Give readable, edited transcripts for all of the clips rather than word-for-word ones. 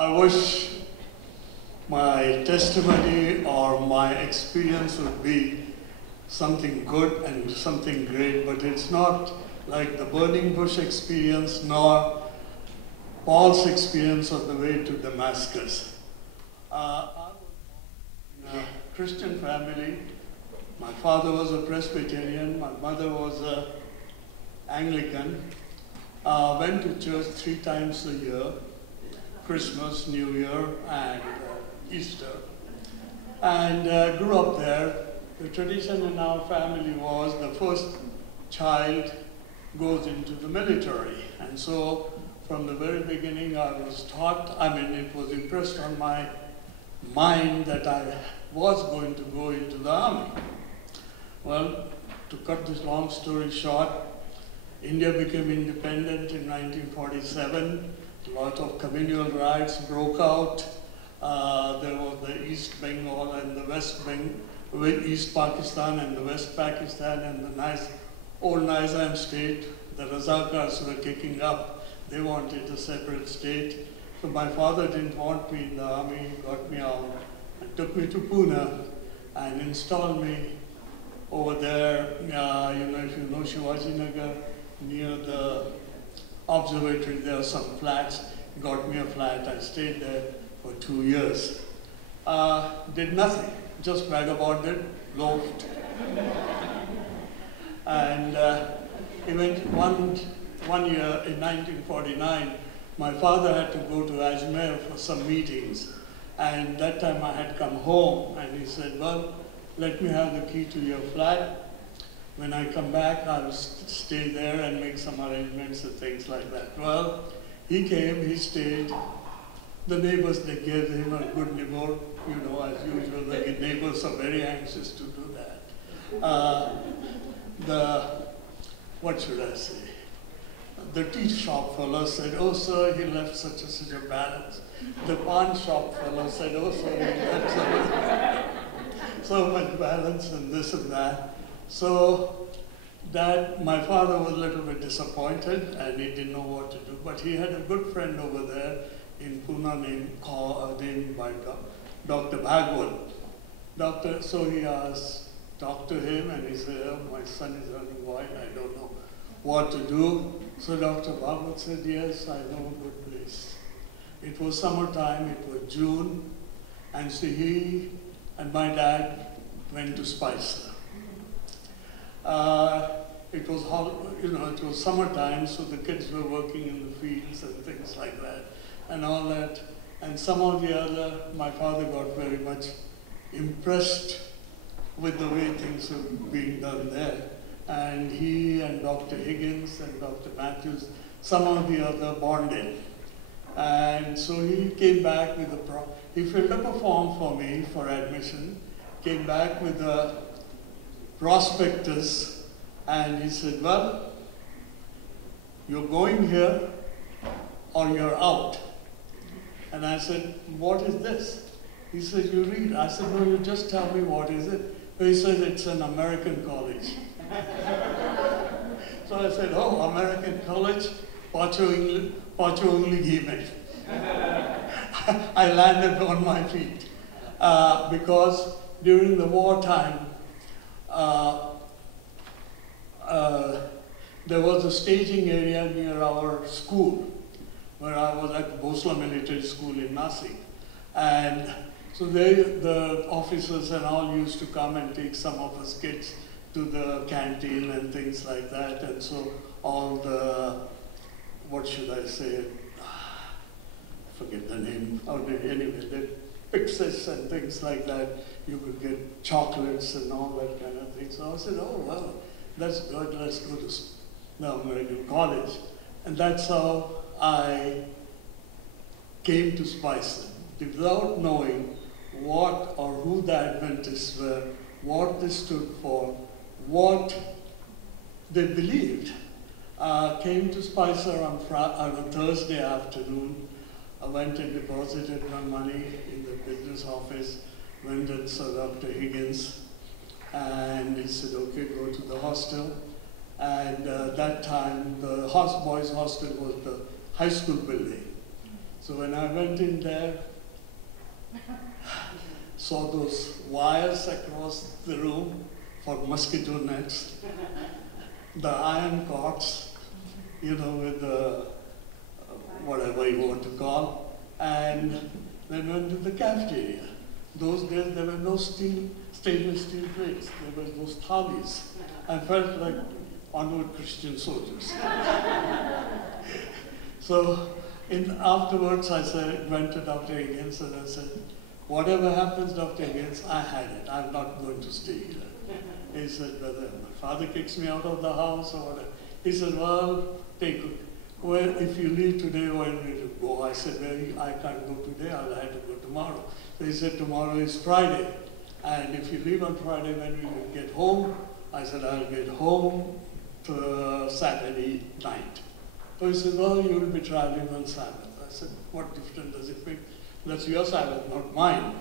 I wish my testimony or my experience would be something good and something great, but it's not like the burning bush experience nor Paul's experience of the way to Damascus. I was born in a Christian family. My father was a Presbyterian, my mother was an Anglican. Went to church 3 times a year, Christmas, New Year, and Easter. And grew up there. The tradition in our family was the first child goes into the military. And so from the very beginning I was taught, it was impressed on my mind that I was going to go into the army. Well, to cut this long story short, India became independent in 1947. A lot of communal riots broke out. There was the East Bengal and the West Bengal, East Pakistan and the West Pakistan, and the nice old Nizam state. The Razakars were kicking up. They wanted a separate state. So my father didn't want me in the army. He got me out and took me to Pune and installed me over there. If you know Shivaji Nagar, near the observatory, there are some flats. Got me a flat. I stayed there for 2 years. Did nothing, just vagabonded, loafed. And one year in 1949, my father had to go to Ajmer for some meetings. And that time I had come home, and he said, well, let me have the key to your flat. When I come back, I'll stay there and make some arrangements and things like that. Well, he came, he stayed. The neighbors, they gave him a good neighbor. As usual, the neighbors are very anxious to do that. What should I say? The tea shop fellow said, oh sir, he left such a balance. The pawn shop fellow said, oh sir, he left so much balance and this and that. So that my father was a little bit disappointed and he didn't know what to do. But he had a good friend over there in Pune named by Dr. Bhagwat. So he talked to him and he said, oh, my son is running wild, I don't know what to do. So Dr. Bhagwat said, yes, I know a good place. It was summertime, it was June, and so he and my dad went to Spicer. It was summertime, so the kids were working in the fields and things like that, and all that. And somehow or the other, my father got very much impressed with the way things were being done there. And he and Dr. Higgins and Dr. Matthews, somehow or the other, bonded. And so he came back with he filled up a form for me for admission, came back with a prospectus, and he said, well, you're going here or you're out. And I said, what is this? He said, you read. I said, no, you just tell me what is it. So he said, it's an American college. So I said, oh, American college, Pacho Ungli Gime. I landed on my feet. Because during the wartime, there was a staging area near our school, where I was at Bosla Military School in Nasik. And so the officers and all used to come and take some of us kids to the canteen and things like that. And so all the, what should I say, forget the name, anyway, the pixes and things like that, you could get chocolates and all that kind of thing. So I said, oh, well, that's good, let's go to the American college. And that's how I came to Spicer, without knowing what or who the Adventists were, what they stood for, what they believed. Came to Spicer on a Thursday afternoon. I went and deposited my money in the business office, went and saw Dr. Higgins, and he said, okay, go to the hostel. And that time, the boys' hostel was the high school building. So when I went in there, saw those wires across the room for mosquito nets, the iron cords, you know, with the whatever you want to call, and then went to the cafeteria. Those days there were no stainless steel plates, there were those thalis. I felt like onward Christian soldiers. So afterwards I went to Dr. Higgins and I said, whatever happens, Dr. Higgins, I had it. I'm not going to stay here. He said, whether my father kicks me out of the house or whatever. He said, well, if you leave today, where will you go? I said, well, I can't go today, I'll have to go tomorrow. So he said, tomorrow is Friday. And if you leave on Friday, when will you get home? I said, I'll get home to Saturday night. So he said, well, you will be traveling on Sabbath. I said, what difference does it make? That's your Sabbath, not mine.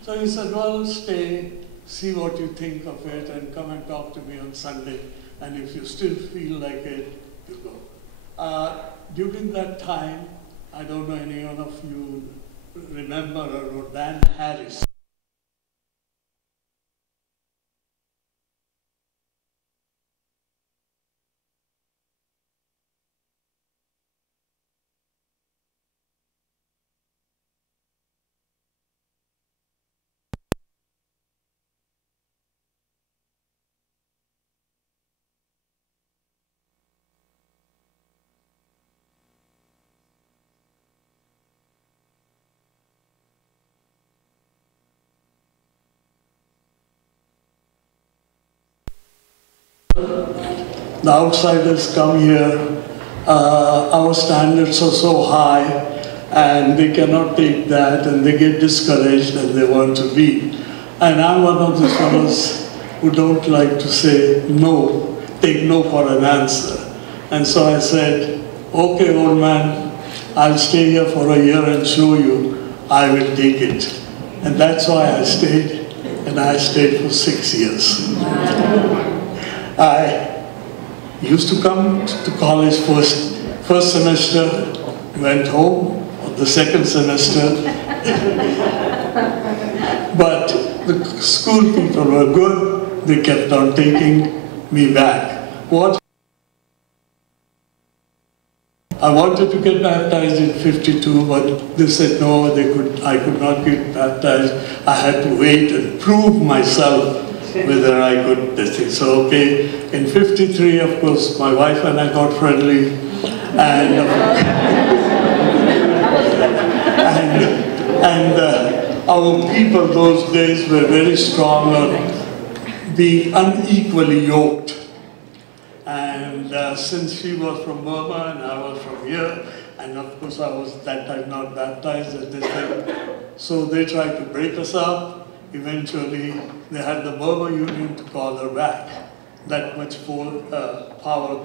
So he said, well, stay, see what you think of it, and come and talk to me on Sunday. And if you still feel like it, you go. During that time, I don't know any one of you remember or Dan Harris. The outsiders come here, our standards are so high, and they cannot take that, and they get discouraged and they want to leave. And I'm one of those fellows who don't like to say no, take no for an answer. And so I said, okay, old man, I'll stay here for a year and show you I will take it. And that's why I stayed, and I stayed for 6 years. I used to come to college first semester, went home, the second semester. But the school people were good, they kept on taking me back. I wanted to get baptized in 52, but they said no, I could not get baptized. I had to wait and prove myself whether I could this thing. So okay, in 53, of course, my wife and I got friendly, and our people those days were very strong on being unequally yoked. And since she was from Burma and I was from here, and of course I was that time not baptized at this time, so they tried to break us up. Eventually, they had the Burma Union to call her back. That much power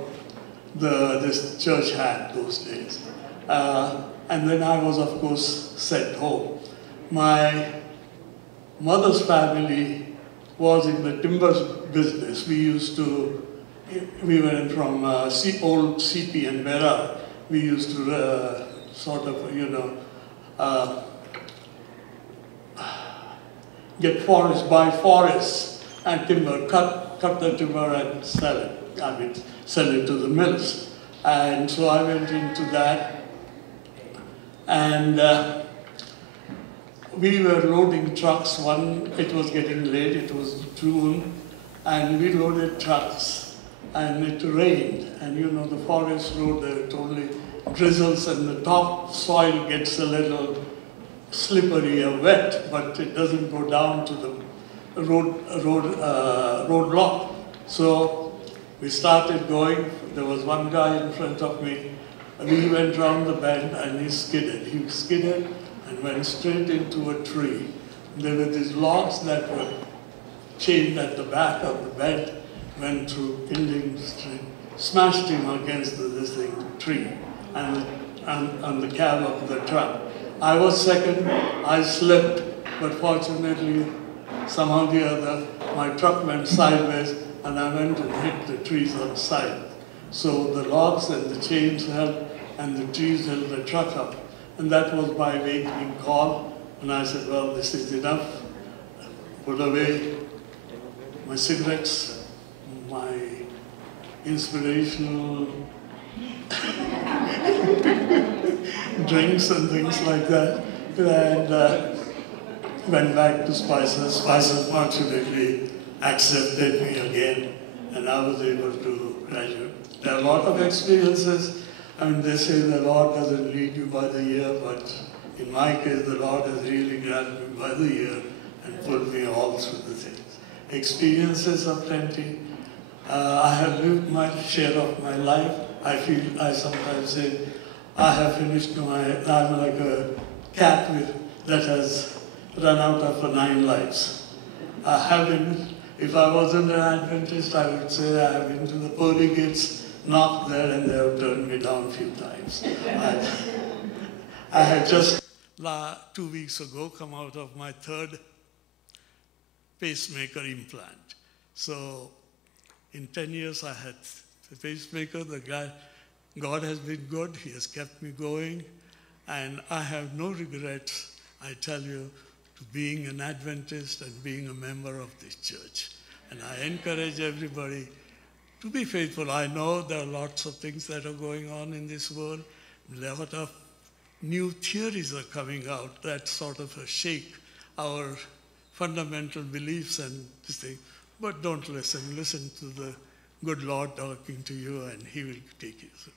this church had those days. And then I was, of course, sent home. My mother's family was in the timber business. We went from old CP and Mera. We used to sort of, you know, get forests, buy forests and timber, cut the timber and sell it. I mean, sell it to the mills. And so I went into that. And we were loading trucks. It was getting late, it was June, and we loaded trucks. And it rained, and you know, the forest road, it only drizzles and the top soil gets a little slippery or wet, but it doesn't go down to the road block. So we started going. There was one guy in front of me. We went round the bend and he skidded. He skidded and went straight into a tree. There were these logs that were chained at the back of the bend, went through kindling string, smashed him against this tree and on the cab of the truck. I was second, I slipped, but fortunately, somehow or the other, my truck went sideways and I went and hit the trees on the side. So the logs and the chains held, and the trees held the truck up. And that was my awakening call. And I said, well, this is enough. Put away my cigarettes, my inspirational drinks and things like that. And went back to Spicer. Spicer fortunately accepted me again, and I was able to graduate. There are a lot of experiences. I mean, they say the Lord doesn't lead you by the ear, but in my case, the Lord has really grabbed me by the ear and pulled me all through the things. Experiences are plenty. I have lived my share of my life. I sometimes say, I have finished I'm like a cat that has run out of 9 lives. I have been, if I wasn't an Adventist, I would say I have been to the pearly gates, knocked there, and they have turned me down a few times. I had just 2 weeks ago come out of my 3rd pacemaker implant. So in 10 years I had the pacemaker. God has been good. He has kept me going. And I have no regrets, I tell you, to being an Adventist and being a member of this church. And I encourage everybody to be faithful. I know there are lots of things that are going on in this world. A lot of new theories are coming out that sort of shake our fundamental beliefs and this thing. But don't listen. Listen to the good Lord talking to you, and He will take you through.